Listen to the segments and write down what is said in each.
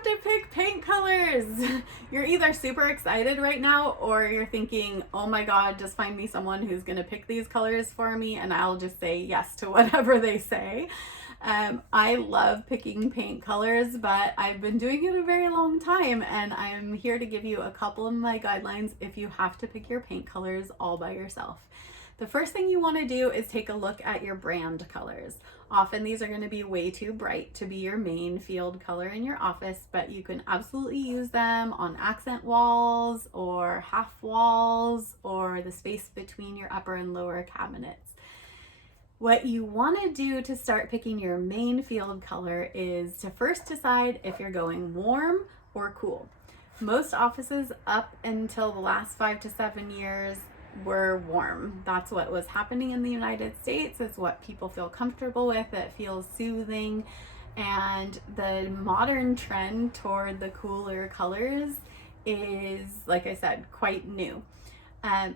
have to pick paint colors. You're either super excited right now or you're thinking, oh my God, just find me someone who's gonna pick these colors for me and I'll just say yes to whatever they say. I love picking paint colors, but I've been doing it a very long time and I'm here to give you a couple of my guidelines if you have to pick your paint colors all by yourself. The first thing you want to do is take a look at your brand colors. Often these are going to be way too bright to be your main field color in your office, but you can absolutely use them on accent walls or half walls or the space between your upper and lower cabinets. What you want to do to start picking your main field color is to first decide if you're going warm or cool. Most offices up until the last 5 to 7 years were warm. That's what was happening in the United States. It's what people feel comfortable with. It feels soothing. And the modern trend toward the cooler colors is, like I said, quite new.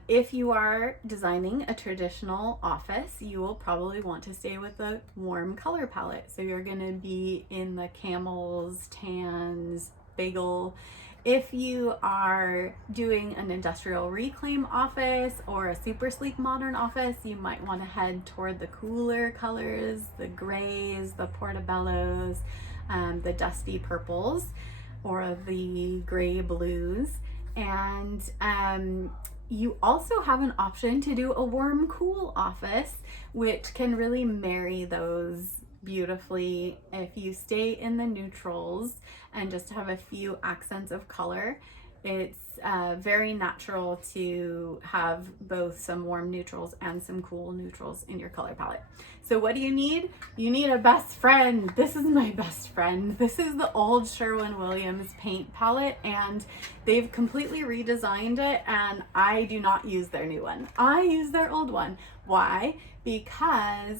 If you are designing a traditional office, you will probably want to stay with a warm color palette. So you're going to be in the camels, tans, bagel. If you are doing an industrial reclaim office or a super sleek modern office, you might want to head toward the cooler colors, the grays, the portobellos, the dusty purples, or the gray blues. And you also have an option to do a warm cool office, which can really marry those beautifully. If you stay in the neutrals and just have a few accents of color, it's very natural to have both some warm neutrals and some cool neutrals in your color palette. So what do you need? You need a best friend. This is my best friend. This is the old Sherwin-Williams paint palette, and they've completely redesigned it, and I do not use their new one. I use their old one. Why? Because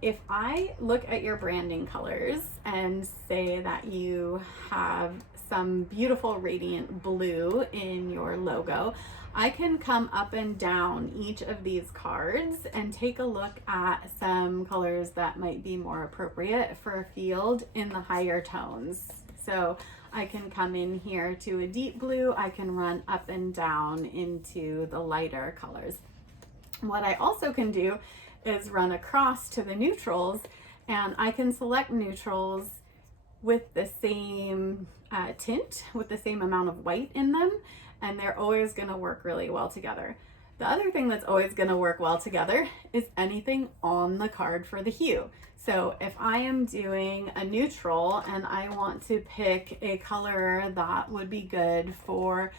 if I look at your branding colors and say that you have some beautiful radiant blue in your logo, I can come up and down each of these cards and take a look at some colors that might be more appropriate for a field in the higher tones. So I can come in here to a deep blue, I can run up and down into the lighter colors. What I also can do is run across to the neutrals, and I can select neutrals with the same tint, with the same amount of white in them, and they're always going to work really well together. The other thing that's always going to work well together is anything on the card for the hue. So if I am doing a neutral and I want to pick a color that would be good for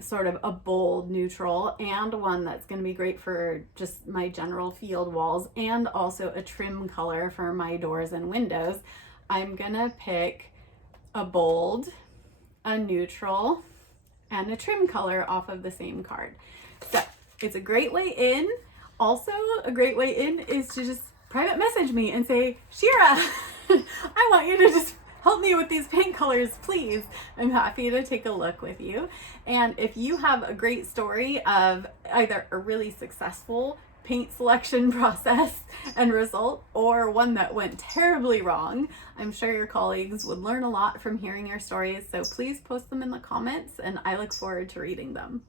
sort of a bold neutral, and one that's going to be great for just my general field walls, and also a trim color for my doors and windows, I'm gonna pick a bold, a neutral, and a trim color off of the same card. So it's a great way in. Also, a great way in is to just private message me and say, Shira, I want you to just help me with these paint colors, please. I'm happy to take a look with you. And if you have a great story of either a really successful paint selection process and result, or one that went terribly wrong, I'm sure your colleagues would learn a lot from hearing your stories. So please post them in the comments, and I look forward to reading them.